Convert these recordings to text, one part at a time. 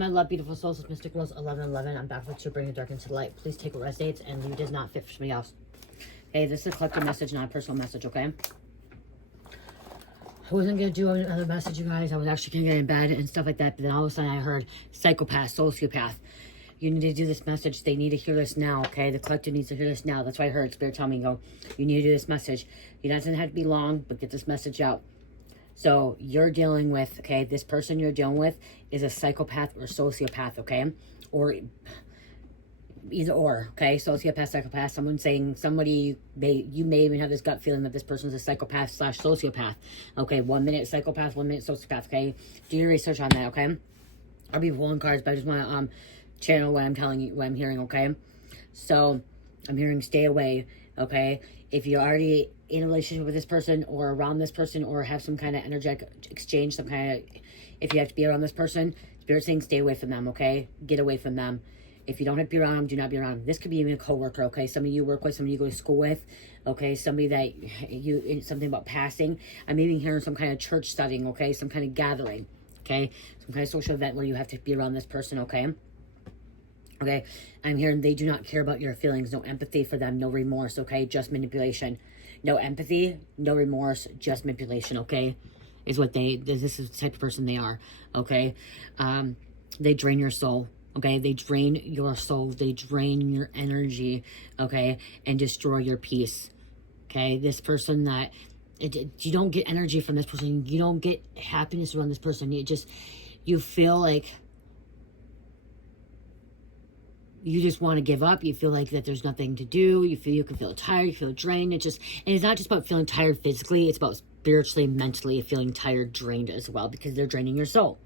my love, beautiful souls. It's Mystic Rose 1111. I'm back to bring the dark into the light. Please take what resonates and leave does not fit for somebody else. Okay, this is a collective message, not a personal message, okay? I wasn't going to do another message, you guys. I was actually going to get in bed and stuff like that. But then all of a sudden I heard psychopath, sociopath. You need to do this message. They need to hear this now, okay? The collective needs to hear this now. That's why I heard Spirit tell me, go, you need to do this message. It doesn't have to be long, but get this message out. So you're dealing with, okay, this person you're dealing with is a psychopath or sociopath, okay? Or either or, okay? Sociopath, psychopath, someone saying, you may even have this gut feeling that this person's a psychopath / sociopath. Okay, 1 minute psychopath, 1 minute sociopath, okay? Do your research on that, okay? I'll be pulling cards, but I just want to channel what I'm telling you, what I'm hearing, okay? So I'm hearing stay away, okay? If you're already in a relationship with this person or around this person or have some kind of energetic exchange, if you have to be around this person, Spirit's saying stay away from them, okay? Get away from them. If you don't have to be around them, do not be around them. This could be even a coworker, okay? Somebody you work with, somebody you go to school with, okay? Somebody that something about passing. I'm even hearing some kind of church studying, okay? Some kind of gathering, okay? Some kind of social event where you have to be around this person, okay? Okay, I'm hearing they do not care about your feelings. No empathy for them, no remorse, okay? Just manipulation. No empathy, no remorse, just manipulation, okay? Is what this is the type of person they are, okay? They drain your soul, okay? They drain your soul. They drain your energy, okay? And destroy your peace, okay? This person that, you don't get energy from this person. You don't get happiness around this person. You feel like you just want to give up. You feel like that there's nothing to do. You can feel tired. You feel drained. And it's not just about feeling tired physically. It's about spiritually, mentally feeling tired, drained as well, because they're draining your soul.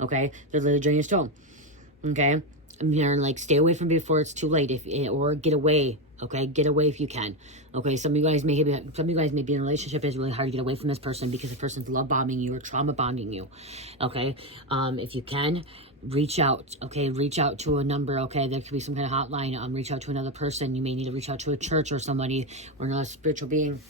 Okay, they're literally draining your soul. Okay, I'm hearing like stay away from before it's too late. Or get away. Okay, get away if you can. Okay, some of you guys may be in a relationship. It's really hard to get away from this person because the person's love bombing you or trauma bonding you. Okay, if you can, reach out. Okay, reach out to a number. Okay, there could be some kind of hotline. Reach out to another person. You may need to reach out to a church or somebody or another spiritual being.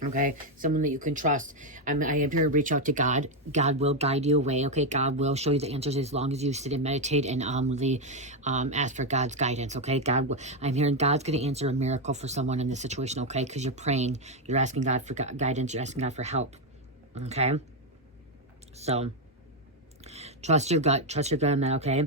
Okay, someone that you can trust. I am here to reach out to God. God will guide you away. Okay, God will show you the answers as long as you sit and meditate and really ask for God's guidance. Okay, I'm hearing God's going to answer a miracle for someone in this situation. Okay, because you're praying, you're asking God for guidance, you're asking God for help. Okay, so trust your gut on that, okay?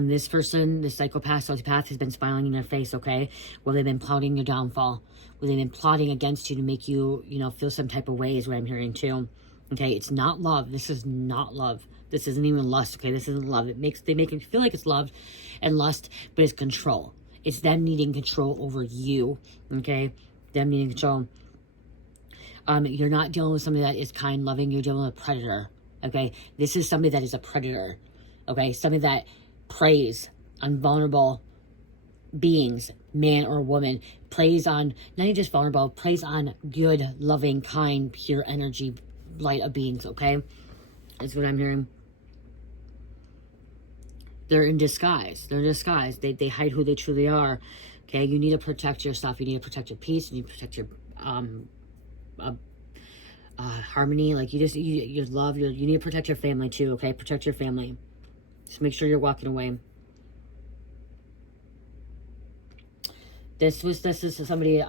This person, the psychopath, sociopath, has been smiling in their face, okay? Well, they've been plotting your downfall. Well, they've been plotting against you to make you, feel some type of way is what I'm hearing too. Okay, it's not love. This is not love. This isn't even lust, okay? This isn't love. They make it feel like it's love and lust, but it's control. It's them needing control over you, okay? Them needing control. You're not dealing with somebody that is kind, loving. You're dealing with a predator. Okay, this is somebody that is a predator. Okay, somebody that preys on vulnerable beings, man or woman, preys on, not even just vulnerable, preys on good, loving, kind, pure energy, light of beings, okay? That's what I'm hearing. They're in disguise. They hide who they truly are. Okay, you need to protect yourself. You need to protect your peace. You need to protect your harmony. Like your love. You need to protect your family too. Okay, protect your family. Just make sure you're walking away. This is somebody.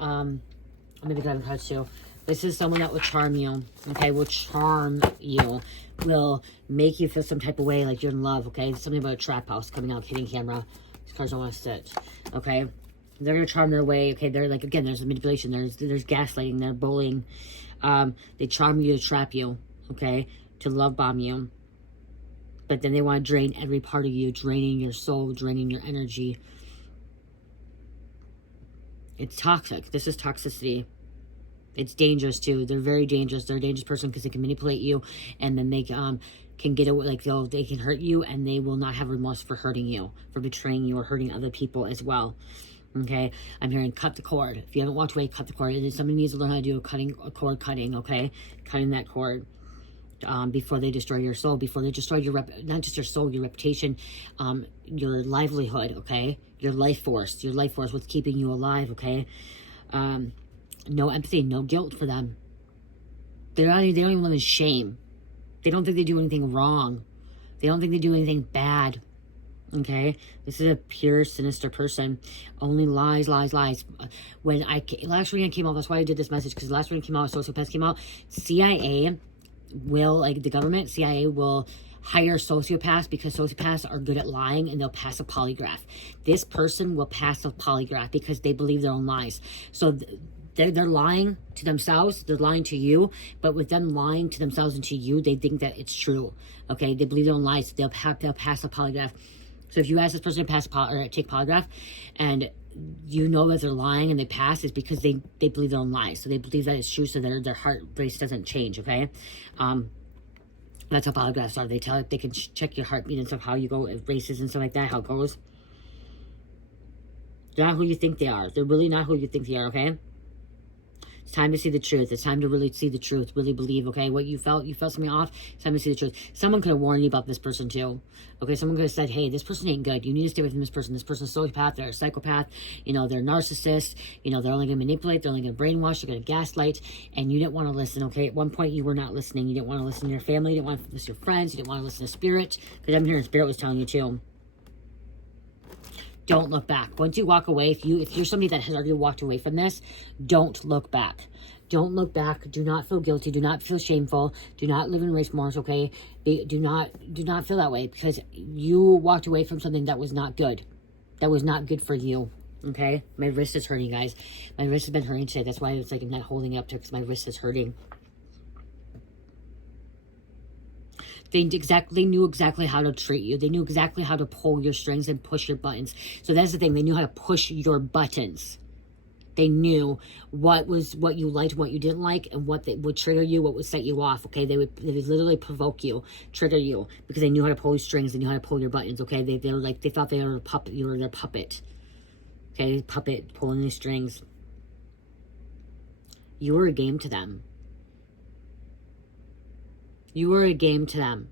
Maybe got in touch too. This is someone that will charm you. Okay, will charm you. Will make you feel some type of way like you're in love. Okay, something about a trap house coming out, hitting camera. These cards don't want to sit. Okay, they're gonna charm their way. Okay, they're like, again, there's manipulation. There's gaslighting. They're bullying. They charm you to trap you. Okay, to love bomb you. But then they want to drain every part of you, draining your soul, draining your energy. It's toxic. This is toxicity. It's dangerous too. They're very dangerous. They're a dangerous person because they can manipulate you, and then they can get away. Like they can hurt you, and they will not have remorse for hurting you, for betraying you, or hurting other people as well. Okay, I'm hearing cut the cord. If you haven't walked away, cut the cord. And somebody needs to learn how to do a cord cutting. Okay, cutting that cord before they destroy your soul. Before they destroy your not just your soul, your reputation, your livelihood. Okay, your life force. Your life force, what's keeping you alive. Okay. No empathy, no guilt for them. They don't even live in shame. They don't think they do anything wrong. They don't think they do anything bad. Okay, this is a pure sinister person. Only lies, lies, lies. When last weekend came out, that's why I did this message, because last weekend came out, sociopaths came out. CIA will, like the government, CIA will hire sociopaths, because sociopaths are good at lying, and they'll pass a polygraph. This person will pass a polygraph because they believe their own lies. So they're lying to themselves, they're lying to you, but with them lying to themselves and to you, they think that it's true. Okay, they believe their own lies. They'll pass a polygraph. So if you ask this person to pass or take polygraph, and you know that they're lying and they pass, it's because they believe their own lies. So they believe that it's true, so their heart race doesn't change. Okay, that's how polygraphs are. They can check your heartbeat and stuff, how you go, races and stuff like that, how it goes. They're not who you think they are. They're really not who you think they are. Okay. It's time to see the truth. It's time to really see the truth. Really believe, okay? What you felt something off. It's time to see the truth. Someone could have warned you about this person too. Okay, someone could have said, hey, this person ain't good. You need to stay away from this person. This person's a sociopath. They're a psychopath. You know, they're a narcissist. You know, they're only going to manipulate. They're only going to brainwash. They're going to gaslight. And you didn't want to listen, okay? At one point, you were not listening. You didn't want to listen to your family. You didn't want to listen to your friends. You didn't want to listen to spirit. Because I'm hearing spirit was telling you too. Don't look back. Once you walk away, if you're somebody that has already walked away from this, don't look back. Don't look back. Do not feel guilty. Do not feel shameful. Do not live in remorse, okay? Do not feel that way, because you walked away from something that was not good. That was not good for you, okay? My wrist is hurting, guys. My wrist has been hurting today. That's why it's like I'm not holding it up to, because my wrist is hurting. They knew exactly how to treat you. They knew exactly how to pull your strings and push your buttons. So that's the thing. They knew how to push your buttons. They knew what you liked, what you didn't like, and what would trigger you, what would set you off, okay? They would literally provoke you, trigger you, because they knew how to pull your strings. They knew how to pull your buttons, okay? They were like, they thought they were a puppet. You were their puppet, okay? Puppet, pulling the strings. You were a game to them. You were a game to them.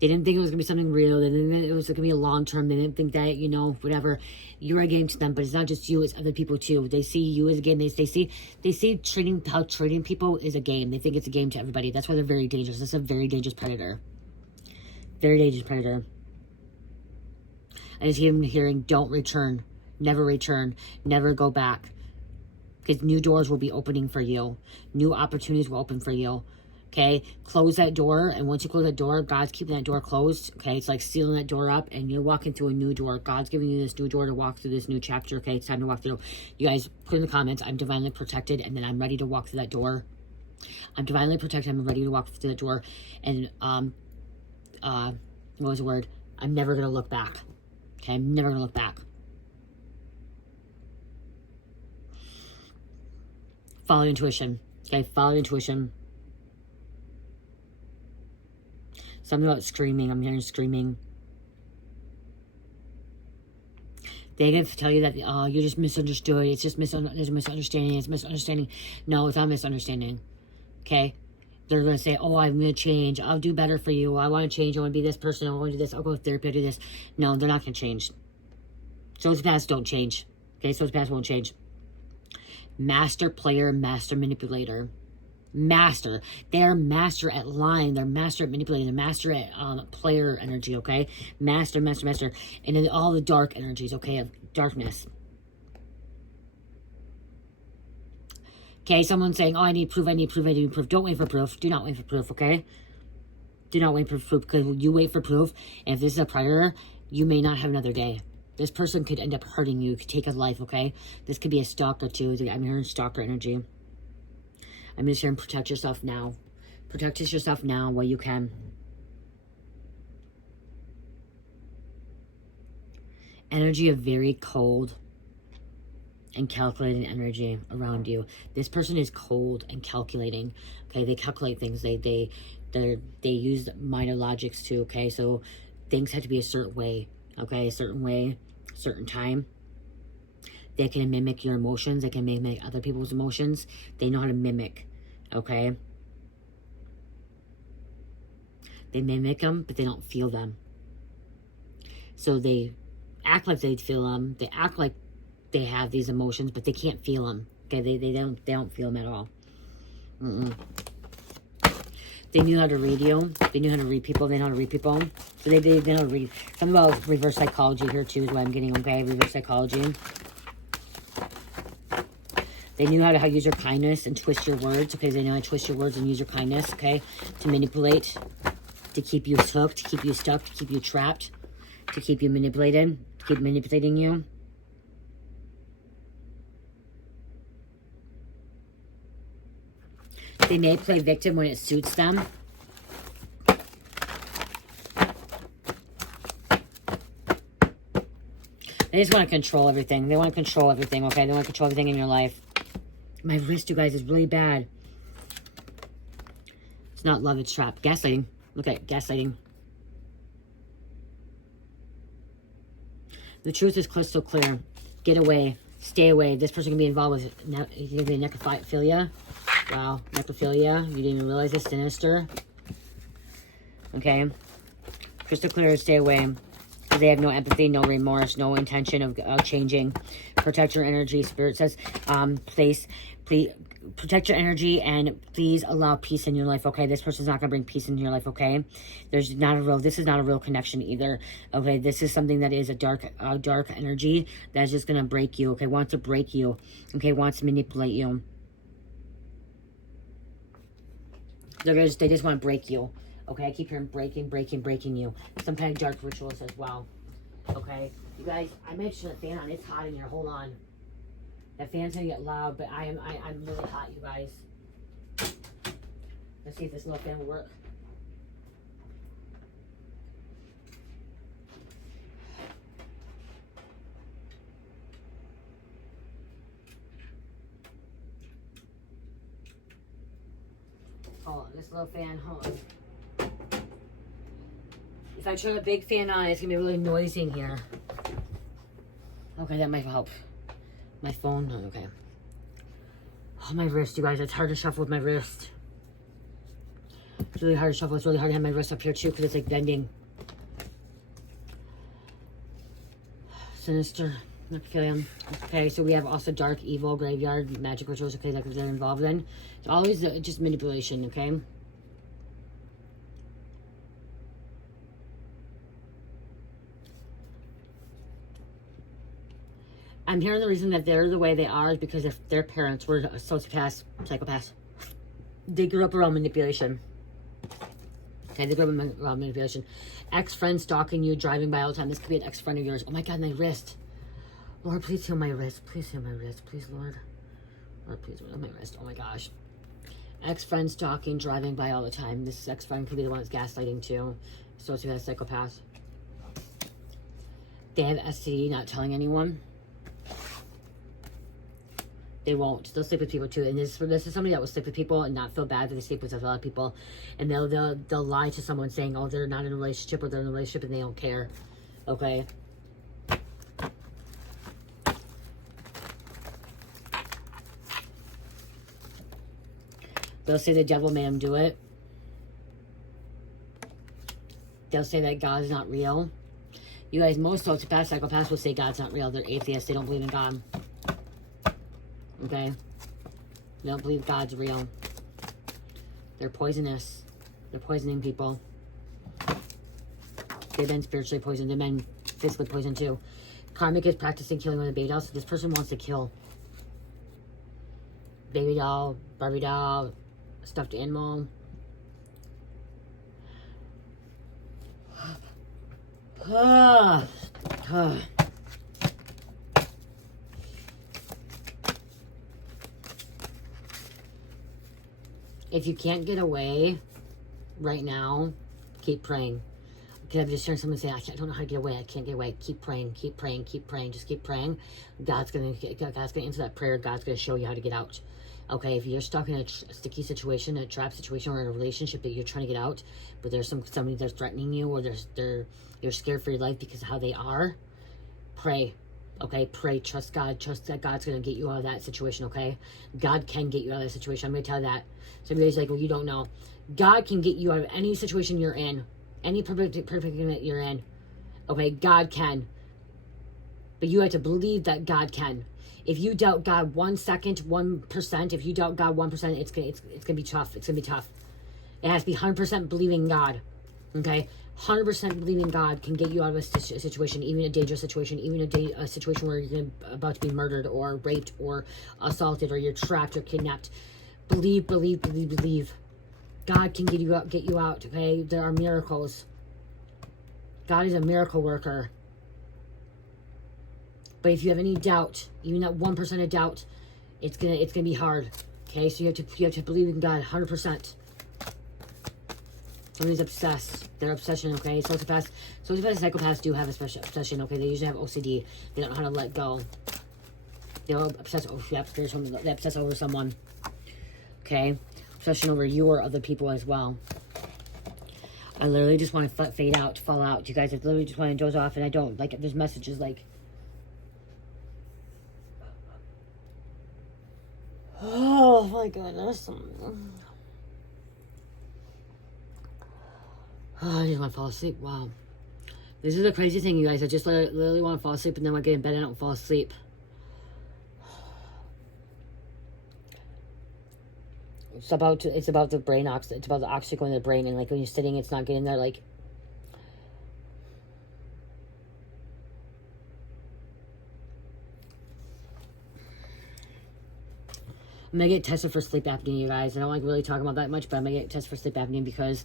They didn't think it was going to be something real. They didn't think it was going to be a long term. They didn't think that, you know, whatever. You're a game to them, but it's not just you, it's other people too. They see you as a game. They see treating people is a game. They think it's a game to everybody. That's why they're very dangerous. This is a very dangerous predator. Very dangerous predator. I just keep hearing, don't return. Never go back. Because new doors will be opening for you. New opportunities will open for you. Okay, close that door, and once you close that door, God's keeping that door closed. Okay, it's like sealing that door up, and you're walking through a new door. God's giving you this new door to walk through this new chapter. Okay, it's time to walk through. You guys put in the comments, I'm divinely protected, and then I'm ready to walk through that door. I'm divinely protected. I'm ready to walk through that door, and what was the word? I'm never gonna look back. Okay, I'm never gonna look back. Follow intuition. Okay, follow intuition. Something about screaming. I'm hearing screaming. They can tell you that, oh, you're just misunderstood. It's just there's a misunderstanding. It's misunderstanding. No, it's not misunderstanding. Okay? They're going to say, oh, I'm going to change. I'll do better for you. I want to change. I want to be this person. I want to do this. I'll go to therapy. I'll do this. No, they're not going to change. Sociopaths don't change. Okay? Sociopaths won't change. Master player, master manipulator. Master. They're master at lying. They're master at manipulating. They're master at player energy, okay? Master. And then all the dark energies, okay, of darkness. Okay, someone's saying, oh, I need proof. Don't wait for proof. Do not wait for proof, okay? Do not wait for proof, because you wait for proof, and if this is a predator, you may not have another day. This person could end up hurting you, could take a life, okay? This could be a stalker, too. I'm hearing stalker energy. I'm just hearing protect yourself now. Protect yourself now while you can. Energy of very cold and calculating energy around you. This person is cold and calculating. Okay, they calculate things. They use minor logics too. Okay, so things have to be a certain way. Okay, a certain way, certain time. They can mimic your emotions. They can mimic other people's emotions. They know how to mimic, okay? They mimic them, but they don't feel them. So they act like they feel them. They act like they have these emotions, but they can't feel them. Okay, they don't feel them at all. They knew how to read you. They knew how to read people. They know how to read people. So they know how to read. Something about reverse psychology here too is what I'm getting, okay? Reverse psychology. They knew how to use your kindness and twist your words, okay? They know how to twist your words and use your kindness, okay? To manipulate, to keep you hooked, to keep you stuck, to keep you trapped, to keep you manipulated, to keep manipulating you. They may play victim when it suits them. They just want to control everything. They want to control everything, okay? They want to control everything in your life. My wrist, you guys, is really bad. It's not love, it's trap. Gaslighting. Look at gaslighting. The truth is crystal clear. Get away. Stay away. This person can be involved with necrophilia. Wow. Necrophilia. You didn't even realize it's sinister. Okay. Crystal clear. Stay away. They have no empathy, no remorse, no intention of changing. Protect your energy. Spirit says, please protect your energy and please allow peace in your life, okay? This person's not going to bring peace into your life, okay? This is not a real connection either, okay? This is something that is a dark energy that's just going to break you, okay? Wants to break you, okay? Wants to manipulate you. They just want to break you. Okay, I keep hearing breaking you. Some kind of dark rituals as well. Okay, you guys, I might turn the fan on. It's hot in here. Hold on. That fan's gonna get loud, but I'm really hot, you guys. Let's see if this little fan will work. Hold on, this little fan. Hold on. If I turn a big fan on, it's going to be really noisy in here. Okay, that might help. My phone? Okay. Oh, my wrist, you guys. It's hard to shuffle with my wrist. It's really hard to shuffle. It's really hard to have my wrist up here, too, because it's, like, bending. Sinister. Okay, so we have also dark, evil, graveyard, magic rituals, okay, that they're involved in. It's always just manipulation, okay? I'm hearing the reason that they're the way they are is because if their parents were sociopaths, psychopaths, they grew up around manipulation. Okay, they grew up around manipulation. Ex-friend stalking you, driving by all the time. This could be an ex-friend of yours. Oh my God, my wrist. Lord, please heal my wrist. Please heal my wrist. Please, Lord. Lord, please heal my wrist. Oh my gosh. Ex-friend stalking, driving by all the time. This ex-friend could be the one that's gaslighting too. Sociopath, psychopath. They have STD, not telling anyone. They won't. They'll sleep with people too. And this is somebody that will sleep with people and not feel bad that they sleep with a lot of people. And they'll lie to someone saying, oh, they're not in a relationship or they're in a relationship and they don't care. Okay. They'll say the devil made them do it. They'll say that God's not real. You guys, most sociopaths, psychopaths will say God's not real. They're atheists. They don't believe in God. Okay? They don't believe God's real. They're poisonous. They're poisoning people. They've been spiritually poisoned. They've been physically poisoned too. Karmic is practicing killing with a baby doll. So this person wants to kill. Baby doll, Barbie doll, stuffed animal. If you can't get away right now, keep praying. Because I'm just hearing someone say, I don't know how to get away. I can't get away. Keep praying, keep praying, keep praying. Just keep praying. God's gonna answer that prayer. God's gonna show you how to get out. Okay, if you're stuck in a sticky situation, a trap situation, or in a relationship that you're trying to get out, but there's somebody that's threatening you, or you're scared for your life because of how they are, pray. Okay, pray, trust God, trust that God's going to get you out of that situation, okay? God can get you out of that situation. I'm going to tell you that. Somebody's like, well, you don't know. God can get you out of any situation you're in, any predicament that you're in, okay? God can. But you have to believe that God can. If you doubt God 1 second, 1%, if you doubt God 1%, it's gonna be tough. It's going to be tough. It has to be 100% believing in God. Okay? 100% believing in God can get you out of a situation, even a dangerous situation, even a situation where you're about to be murdered or raped or assaulted or you're trapped or kidnapped. Believe, believe, believe, believe. God can get you out, okay? There are miracles. God is a miracle worker. But if you have any doubt, even that 1% of doubt, it's gonna be hard. Okay, so you have to believe in God 100%. Somebody's obsessed. Their obsession, okay? Sociopaths and psychopaths do have a special obsession, okay? They usually have OCD. They don't know how to let go. They're obsessed. Oh, yep, they obsess over someone. Okay? Obsession over you or other people as well. I literally just want to fade out, fall out. You guys, I literally just want to doze off, and I don't. Like, there's messages like, oh my goodness. Oh, I just want to fall asleep. Wow. This is the crazy thing, you guys. I just literally want to fall asleep, and then when I get in bed, I don't fall asleep. It's about the brain oxygen. It's about the oxygen going to the brain, and like when you're sitting, it's not getting there. Like, I'm gonna get tested for sleep apnea, you guys. I don't like really talking about that much, but I'm gonna get tested for sleep apnea because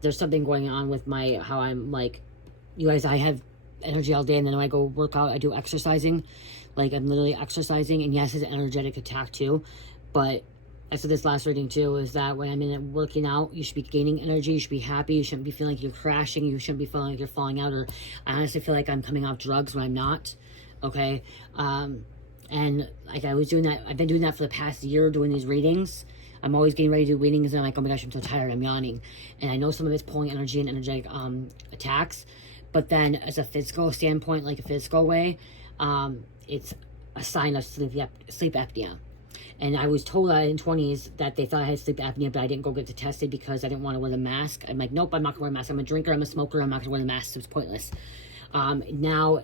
there's something going on with how I'm like, you guys, I have energy all day, and then when I go work out, I do exercising. Like, I'm literally exercising, and yes, it's an energetic attack too. But I said this last reading too, is that when I'm in it working out, you should be gaining energy, you should be happy, you shouldn't be feeling like you're crashing, you shouldn't be feeling like you're falling out, or I honestly feel like I'm coming off drugs when I'm not. Okay? And like I was doing that, I've been doing that for the past year, doing these readings. I'm always getting ready to do readings, and I'm like, oh my gosh, I'm so tired, I'm yawning. And I know some of it's pulling energy and energetic attacks, but then as a physical standpoint, like a physical way, it's a sign of sleep apnea. And I was told in 20s that they thought I had sleep apnea, but I didn't go get it tested because I didn't want to wear the mask. I'm like, nope, I'm not going to wear a mask. I'm a drinker, I'm a smoker, I'm not going to wear the mask, so it's pointless. Now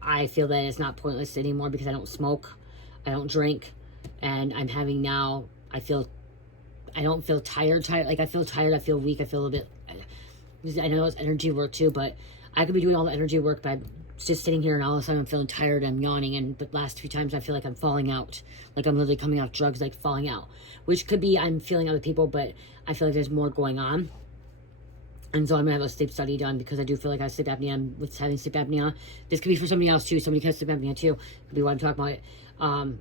I feel that it's not pointless anymore because I don't smoke, I don't drink, and I'm having now, I don't feel tired, like I feel tired, I feel weak, I feel a bit, I know it's energy work too, but I could be doing all the energy work, but I'm just sitting here and all of a sudden I'm feeling tired, I'm yawning, but last few times I feel like I'm falling out, like I'm literally coming off drugs, like falling out, which could be I'm feeling other people, but I feel like there's more going on. And so I'm going to have a sleep study done because I do feel like I have sleep apnea. I'm with having sleep apnea. This could be for somebody else too. Somebody has sleep apnea too. Could be what I'm talking about.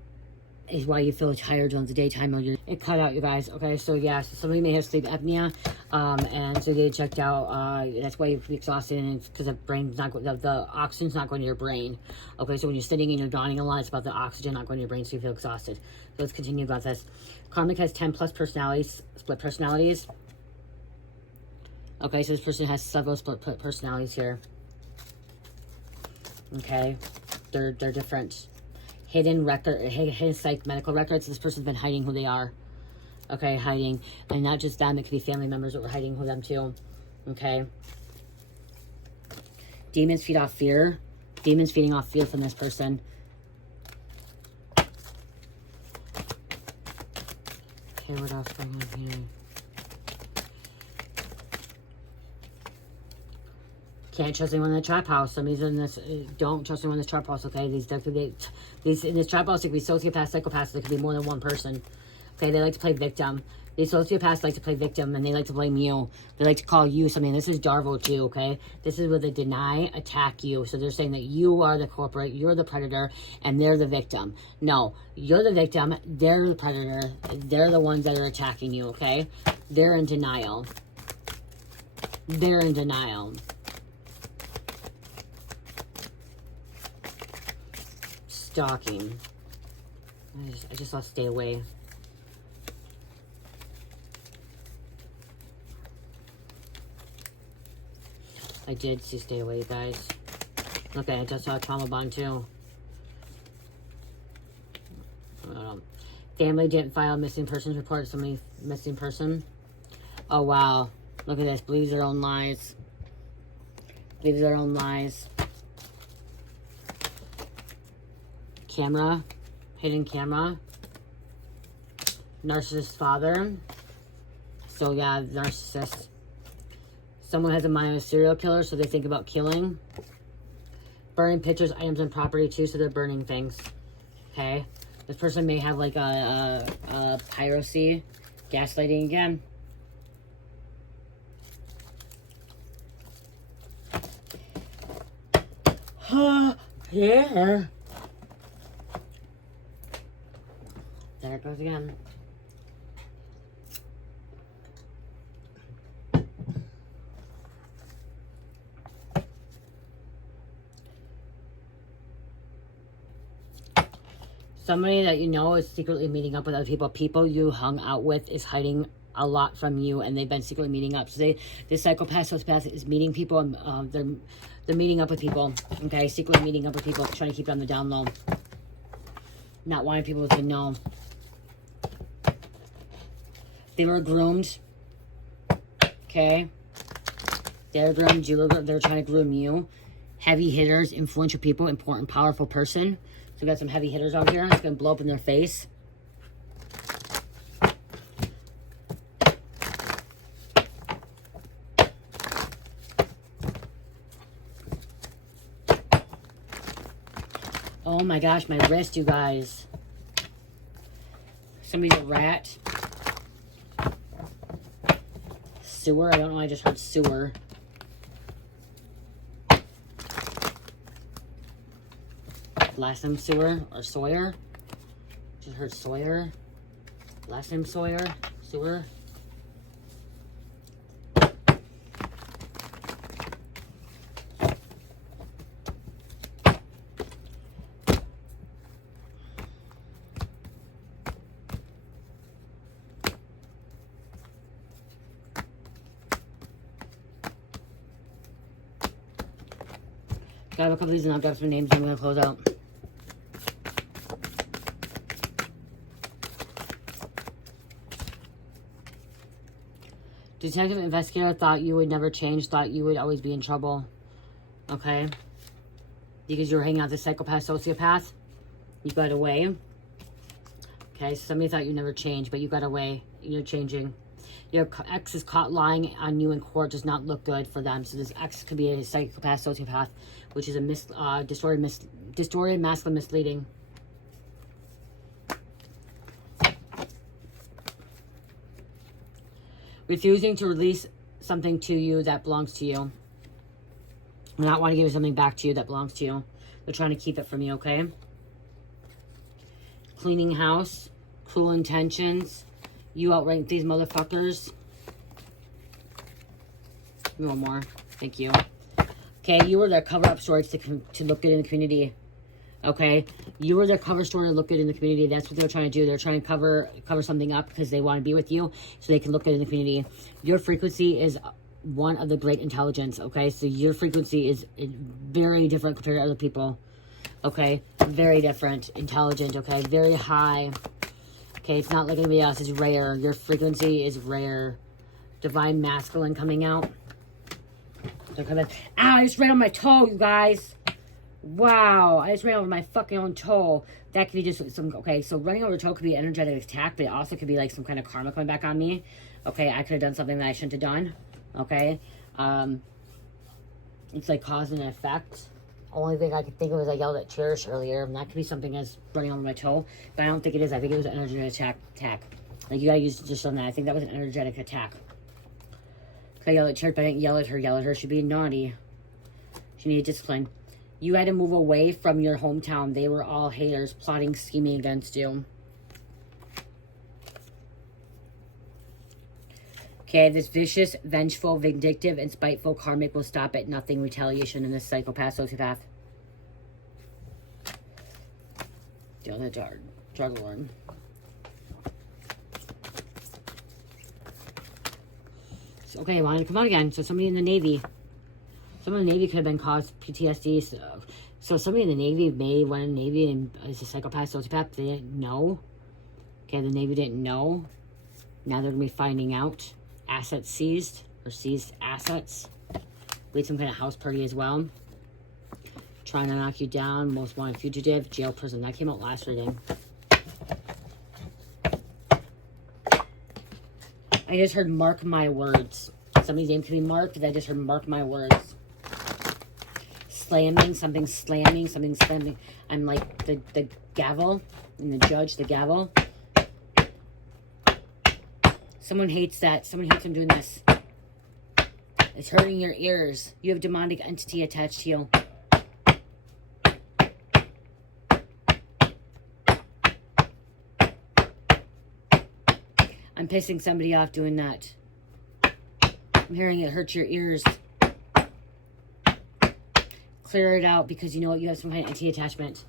Is why you feel tired during the daytime or it cut out, you guys. Okay, so yeah, so somebody may have sleep apnea, and so they get checked out. That's why you're exhausted, and it's because the brain's not the oxygen's not going to your brain. Okay, so when you're sitting and you're yawning a lot, it's about the oxygen not going to your brain, so you feel exhausted. So let's continue about this. Karmic has 10 plus personalities, split personalities. Okay, so this person has several split personalities here. Okay, they're different. Hidden psych medical records. This person's been hiding who they are. Okay, hiding. And not just them, it could be family members that were hiding who them too. Okay. Demons feed off fear. Demons feeding off fear from this person. Okay, what else going on here? Can't trust anyone in the trap house. Somebody's in this. Don't trust anyone in this trap house. Okay, these in this trap house, it could be sociopaths, psychopaths. There could be more than one person. Okay, they like to play victim. These sociopaths like to play victim, and they like to blame you. They like to call you something. This is Darvo too. Okay, this is where they deny, attack you. So they're saying that you are the culprit, you're the predator, and they're the victim. No, you're the victim. They're the predator. They're the ones that are attacking you. Okay, they're in denial. They're in denial. Stalking. I just want to stay away. I did see stay away, guys. Okay, I just saw a trauma bond too. Family didn't file a missing persons report. Somebody missing person. Oh wow. Look at this. Believes their own lies. Believes their own lies. Camera, hidden camera, narcissist father, So yeah, narcissist. Someone has a mind of a serial killer, so they think about killing. Burning pictures, items, and property too, so they're burning things. Okay? This person may have like a piracy, gaslighting again. Yeah. There it goes again. Somebody that you know is secretly meeting up with other people. People you hung out with is hiding a lot from you, and they've been secretly meeting up. So this psychopath, sociopath is meeting people, and they're meeting up with people. Okay, secretly meeting up with people, trying to keep it on the down low, not wanting people to know. They were groomed. Okay, they're groomed. They're trying to groom you. Heavy hitters, influential people, important, powerful person. So we got some heavy hitters out here. It's going to blow up in their face. Oh my gosh, my wrist, you guys. Somebody's a rat. Sewer. I don't know. I just heard sewer. Last name Sewer or Sawyer. Just heard Sawyer. Last name Sawyer. Sewer. I have a couple of these and I've got some names I'm going to close out. Detective investigator thought you would never change, thought you would always be in trouble. Okay? Because you were hanging out with the psychopath, sociopath. You got away. Okay, so somebody thought you'd never change, but you got away. You're changing. Your ex is caught lying on you in court. Does not look good for them. So this ex could be a psychopath, sociopath, which is a distorted, masculine, misleading. Refusing to release something to you that belongs to you. Not want to give something back to you that belongs to you. They're trying to keep it from you, okay? Cleaning house. Cruel intentions. You outrank these motherfuckers. Give me one more. Thank you. Okay, you were their cover-up story to look good in the community. Okay? You were their cover story to look good in the community. That's what they're trying to do. They're trying to cover something up because they want to be with you so they can look good in the community. Your frequency is one of the great intelligence, okay? So your frequency is very different compared to other people, okay? Very different. Intelligent, okay? Very high. Okay, it's not like anybody else. It's rare. Your frequency is rare. Divine masculine coming out. They're coming. Ow, I just ran on my toe, you guys. Wow, I just ran over my fucking own toe. That could be just some, okay, so running over a toe could be an energetic attack, but it also could be like some kind of karma coming back on me. Okay, I could have done something that I shouldn't have done. Okay, it's like cause and effect. Only thing I could think of is I yelled at Cherish earlier, and that could be something as running over my toe, but I don't think it is. I think it was an energetic attack. Like, you gotta use just on that. I think that was an energetic attack. I yelled at Cherish, but I didn't yell at her. She'd be naughty. She needed discipline. You had to move away from your hometown. They were all haters, plotting, scheming against you. Okay, this vicious, vengeful, vindictive, and spiteful karmic will stop at nothing. Retaliation in this psychopath, sociopath. The other drug lord. So, okay, come on again. So somebody in the Navy. Someone in the Navy could have been caused PTSD. So somebody in the Navy may went in the Navy and is a psychopath, sociopath. They didn't know. Okay, the Navy didn't know. Now they're going to be finding out. Assets seized, or seized assets. We had some kind of house party as well. Trying to knock you down. Most wanted fugitive. Jail, prison. That came out last reading. I just heard mark my words. Somebody's name could be marked, but I just heard mark my words. Slamming, something slamming, something slamming. I'm like the gavel, and the judge, the gavel. Someone hates that. Someone hates them doing this. It's hurting your ears. You have a demonic entity attached to you. I'm pissing somebody off doing that. I'm hearing it hurts your ears. Clear it out, because you know what? You have some kind of entity attachment.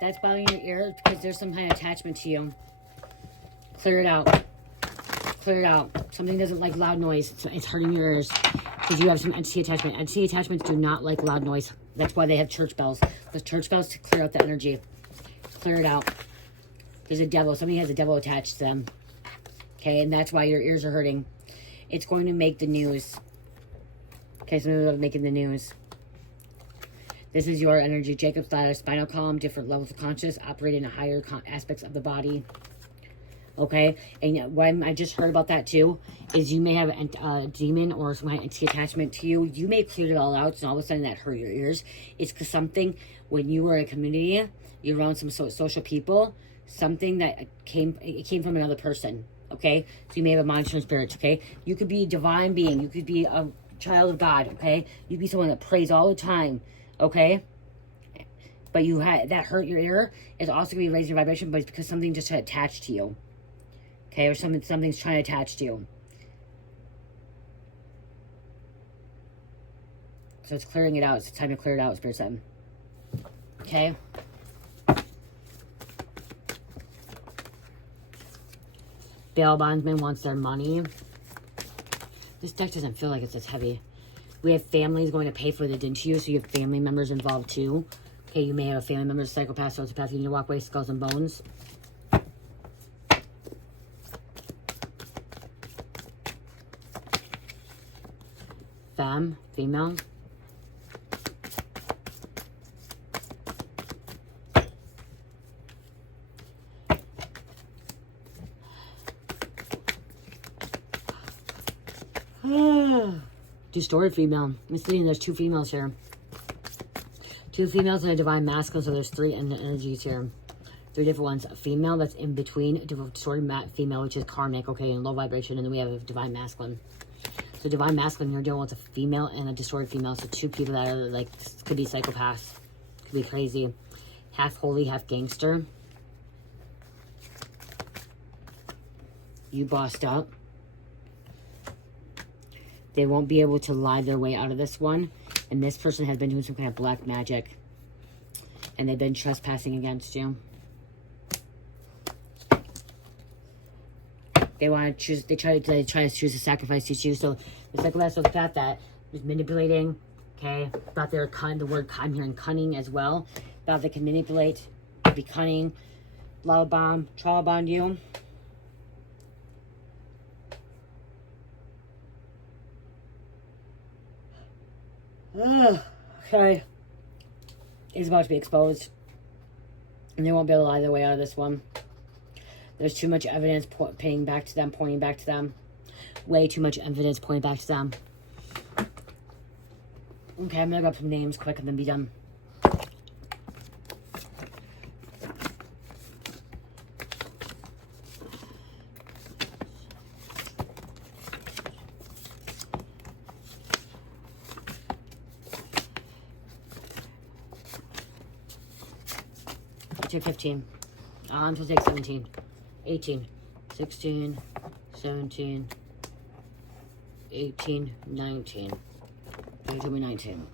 That's bothering your ears because there's some kind of attachment to you. Clear it out. Clear it out. Something doesn't like loud noise. It's hurting your ears because you have some entity attachment. Entity attachments do not like loud noise. That's why they have church bells. The church bells to clear out the energy. Clear it out. There's a devil. Somebody has a devil attached to them. Okay, and that's why your ears are hurting. It's going to make the news. Okay, somebody's making the news. This is your energy. Jacob's ladder, spinal column, different levels of conscious, operating in higher aspects of the body. Okay, and what I just heard about that too is you may have a demon or some kind of entity attachment to you. You may have cleared it all out, and all of a sudden that hurt your ears. It's because something, when you were in a community, you're around some social people, something that came from another person. Okay, so you may have a monitoring spirit. Okay, you could be a divine being. You could be a child of God. Okay, you could be someone that prays all the time. Okay, but you had that hurt your ear. It's also gonna be raising your vibration, but it's because something just attached to you. Okay, or something's trying to attach to you. So it's clearing it out. It's time to clear it out, Spirit said. Okay. Bail bondsman wants their money. This deck doesn't feel like it's as heavy. We have families going to pay for the didn't you, so you have family members involved too. Okay, you may have a family member, psychopath, sociopath, you need to walk away, skulls and bones. Femme, female. Distorted female. Misleading, there's two females here. Two females and a divine masculine, so there's three energies here. Three different ones. A female that's in between, distorted female, which is karmic, okay, and low vibration, and then we have a divine masculine. So divine masculine, you're dealing with a female and a distorted female, so two people that are like, could be psychopaths, could be crazy. Half holy, half gangster. You bossed up. They won't be able to lie their way out of this one. And this person has been doing some kind of black magic. And they've been trespassing against you. They want to choose, they try to choose a sacrifice to you. So the psychopath, so the path that is manipulating, okay? Thought they're the word I'm hearing cunning as well. Thought they can manipulate, be cunning, love bomb, trauma bond you. Okay. It's about to be exposed. And they won't be able to lie their way out of this one. There's too much evidence pointing back to them. Way too much evidence pointing back to them. Okay, I'm going to grab some names quick and then be done. To 15. On to take 17. 18. 16. 17. 18. 19. It will be 19.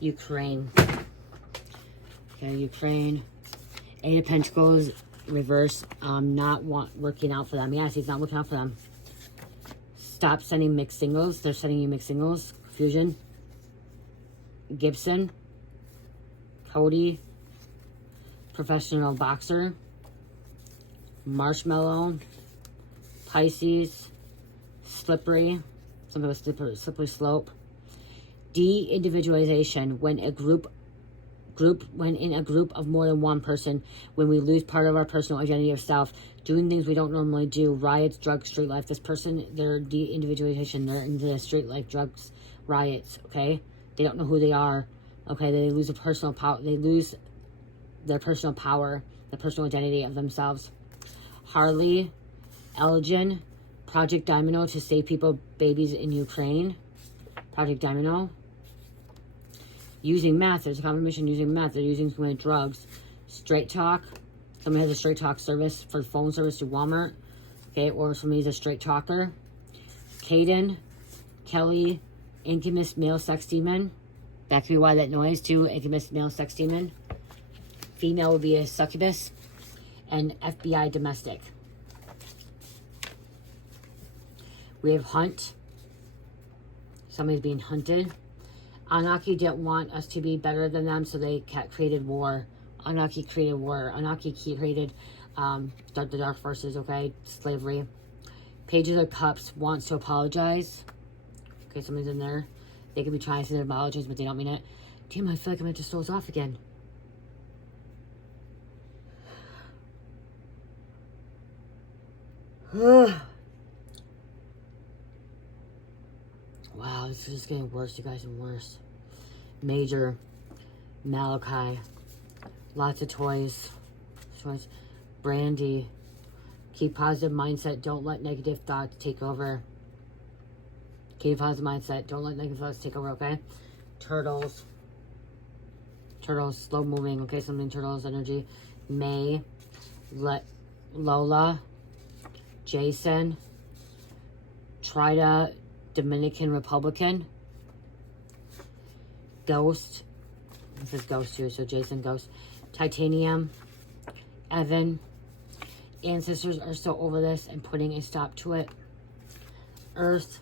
Ukraine. Okay, Ukraine. Eight of Pentacles. Reverse. Not working out for them. Yes, he's not working out for them. Stop sending mixed singles. They're sending you mixed singles. Fusion. Gibson. Cody. Professional boxer. Marshmallow. Pisces. slippery, something with slippery slope. De-individualization, when in a group of more than one person, when we lose part of our personal identity of self, doing things we don't normally do, riots, drugs, street life. This person, their de-individualization, they're into the street life, drugs, riots, okay? They don't know who they are, okay? They lose a personal power, they lose their personal power, the personal identity of themselves. Harley, Elgin, Project Domino to save people, babies in Ukraine. Project Domino. Using meth, there's a confirmation using meth. They're using some drugs. Straight Talk. Somebody has a Straight Talk service for phone service to Walmart. Okay, or somebody's a straight talker. Caden, Kelly, incubus male sex demon. That could be why that noise too. Incubus male sex demon. Female would be a succubus. And FBI domestic. We have Hunt. Somebody's being hunted. Anunnaki didn't want us to be better than them, so they created war. Anunnaki created war. Anunnaki created the dark forces, okay? Slavery. Pages of Cups wants to apologize. Okay, somebody's in there. They could be trying to say apologies, but they don't mean it. Damn, I feel like I'm going to throw this off again. Wow, this is just getting worse, you guys, and worse. Major, Malachi, lots of toys. Brandy, keep positive mindset. Don't let negative thoughts take over. Keep positive mindset. Don't let negative thoughts take over, okay? Turtles, slow moving, okay? Something turtles energy. May, Lola, Jason, Trida, Dominican Republican, Ghost, this is Ghost here, so Jason Ghost, Titanium, Evan, ancestors are so over this and putting a stop to it. Earth,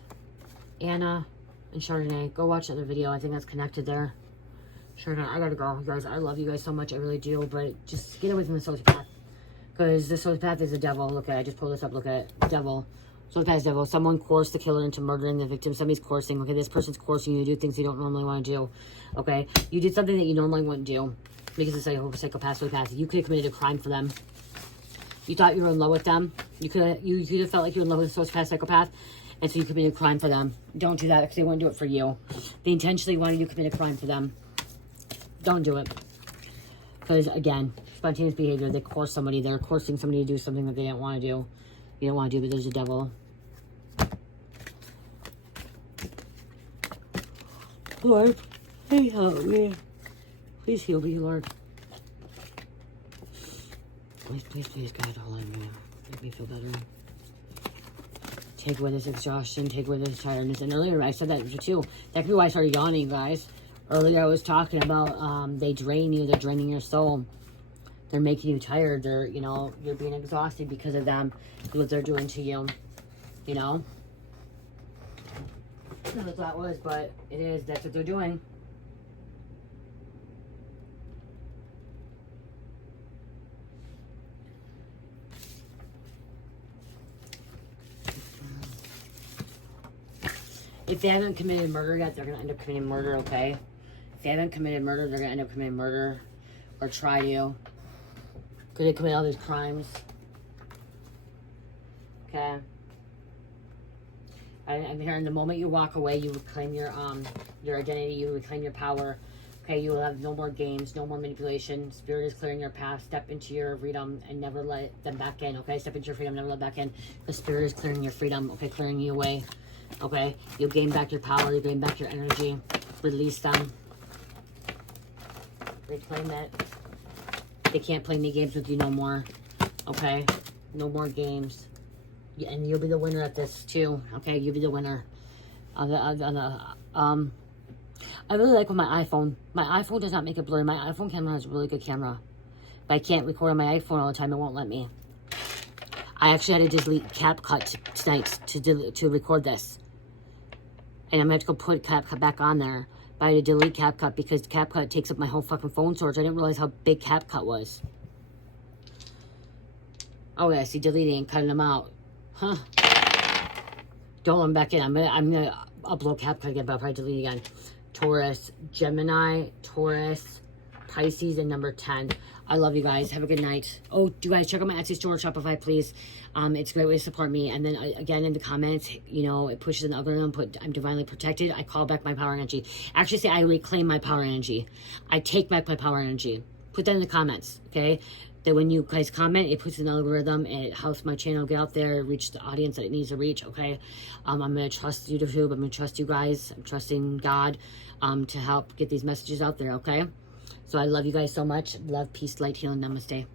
Anna, and Chardonnay. Go watch the other video, I think that's connected there. Chardonnay, I gotta go, you guys. I love you guys so much, I really do, but just get away from the sociopath, because the sociopath is a devil. Look at it, I just pulled this up, look at it, devil. So that's devil. Someone coerced the killer into murdering the victim. Somebody's coercing. Okay, this person's coercing you to do things you don't normally want to do. Okay, you did something that you normally wouldn't do because it's like a psychopath. You could have committed a crime for them. You thought you were in love with them. You could have felt like you were in love with a sociopath, psychopath, and so you committed a crime for them. Don't do that because they wouldn't do it for you. They intentionally wanted you to commit a crime for them. Don't do it. Because again, spontaneous behavior. They coerce somebody. They're coercing somebody to do something that they didn't want to do. You don't want to do, but there's a devil. Lord, please help me. Please heal me, Lord. Please, God, hold on, man. Make me feel better. Take away this exhaustion, take away this tiredness. And earlier I said that too. That could be why I started yawning, guys. Earlier I was talking about they drain you, they're draining your soul. They're making you tired. They're, you know, you're being exhausted because of them, what they're doing to you, you know? I don't know what that was, but it is. That's what they're doing. If they haven't committed murder yet, they're going to end up committing murder, okay? If they haven't committed murder, they're going to end up committing murder or try to. Because they commit all these crimes. Okay? I'm hearing the moment you walk away, you reclaim your identity, you reclaim your power. Okay, you will have no more games, no more manipulation. Spirit is clearing your path. Step into your freedom and never let them back in. Okay, step into your freedom, never let back in. The spirit is clearing your freedom. Okay, clearing you away. Okay, you'll gain back your power. You gain back your energy. Release them. Reclaim it. They can't play any games with you no more. Okay, no more games. And you'll be the winner at this too. Okay, you'll be the winner. I really like with my iPhone. My iPhone does not make it blurry. My iPhone camera has a really good camera. But I can't record on my iPhone all the time. It won't let me. I actually had to delete CapCut tonight to record this. And I'm going to have to go put CapCut back on there. But I had to delete CapCut because CapCut takes up my whole fucking phone storage. I didn't realize how big CapCut was. Oh yeah, see, deleting and cutting them out. Huh. don't let them back in. I'm gonna upload CapCut again, but I'll probably delete again. Taurus, Gemini, Taurus, Pisces, and number 10. I love you guys. Have a good night. Oh, you guys check out my Etsy store, Shopify, please. It's a great way to support me. And then again, in the comments, you know, it pushes an algorithm. Put I'm divinely protected. I call back my power energy. Actually, say I reclaim my power energy. I take back my power energy. Put that in the comments, okay? That when you guys comment, it puts an algorithm. It helps my channel get out there, reach the audience that it needs to reach, okay? I'm gonna trust YouTube. I'm gonna trust you guys. I'm trusting God to help get these messages out there, okay? So I love you guys so much. Love, peace, light, healing. Namaste.